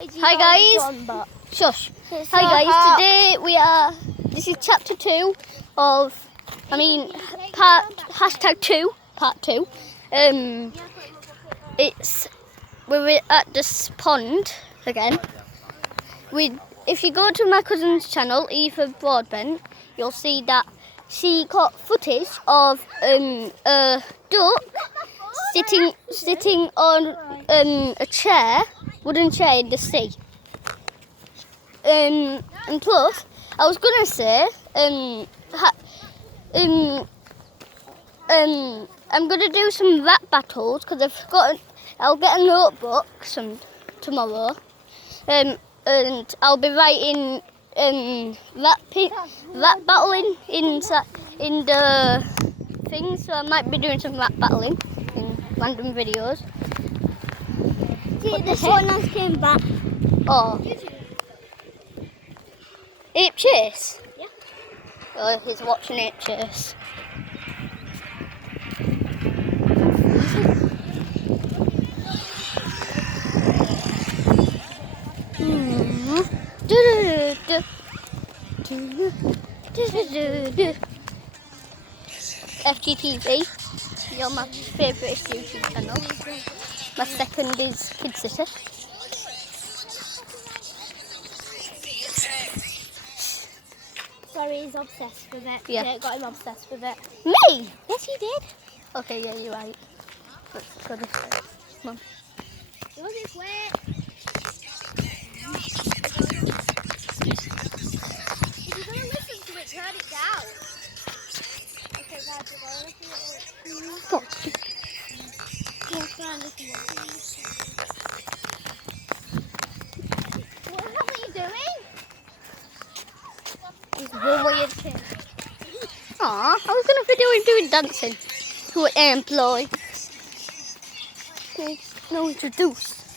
Hi guys. Shush. Hi guys. Today this is chapter 2 of, hashtag 2, part 2. We're at this pond again. If you go to my cousin's channel, Eva Broadbent, you'll see that she caught footage of a duck sitting on a wooden chair in the sea. And plus, I was gonna say, I'm gonna do some rap battles because I'll get a notebook tomorrow, and I'll be writing rap battling in the thing. So I might be doing some rap battling in random videos. See, this one else came back. Oh. Ape Chase? Yeah. Oh, he's watching Ape Chase. FGTV, you're my favourite YouTube channel. My second is Kid Sitter. Sorry, he's obsessed with it. Yeah. It got him obsessed with it. Me? Yes, he did. Okay, yeah, you're right. Let's go this way. Come on. Go this way. If you're going to listen to it, turn it down. Okay, guys, we're going to listen to it. Stop. Yes, go and listen to it. What are you doing? He's a weird kid. Aw, I was going to video him doing dancing to an employee. Okay, now introduce.